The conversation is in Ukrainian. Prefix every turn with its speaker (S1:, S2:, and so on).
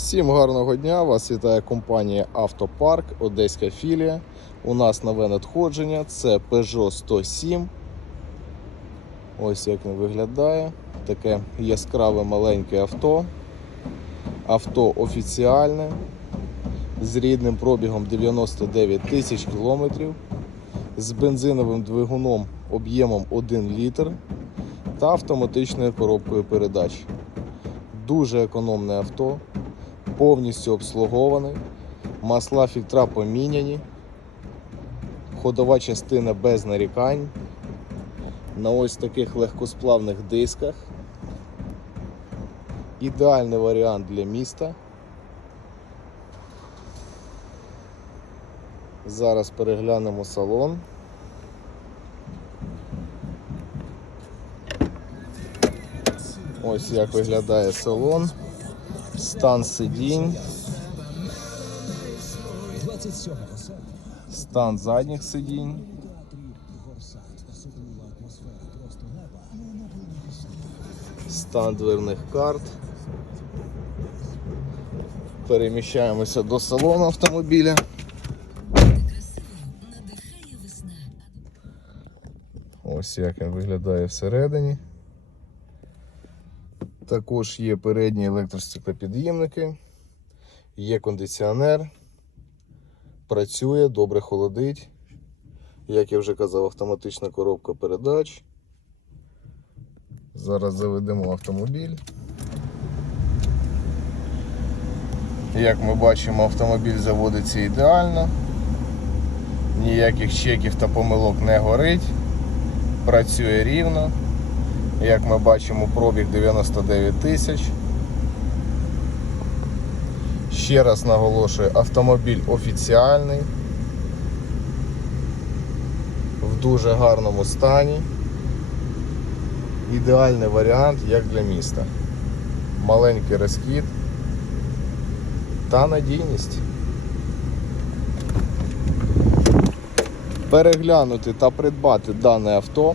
S1: Всім гарного дня! Вас вітає компанія Автопарк, Одеська філія. У нас нове надходження. Це Peugeot 107. Ось як він виглядає. Таке яскраве маленьке авто. Авто офіціальне з рідним пробігом 99 тисяч кілометрів, з бензиновим двигуном об'ємом 1 літр та автоматичною коробкою передач. Дуже економне авто, повністю обслугований, масла фільтра поміняні, ходова частина без нарікань, на ось таких легкосплавних дисках. Ідеальний варіант для міста. Зараз переглянемо салон. Ось як виглядає салон, стан сидінь, стан задніх сидінь. стан дверних карт. Переміщаємося до салону автомобіля. Ось як він виглядає всередині. Також є передні електростеклопід'ємники, є кондиціонер, працює, добре холодить. Як я вже казав, автоматична коробка передач. Зараз заведемо автомобіль. Як ми бачимо, автомобіль заводиться ідеально. Ніяких чеків та помилок не горить працює рівно. Як ми бачимо, пробіг 99 тисяч. Ще раз наголошую, автомобіль офіціальний, в дуже гарному стані. Ідеальний варіант як для міста. Маленький розхід та надійність. Переглянути та придбати дане авто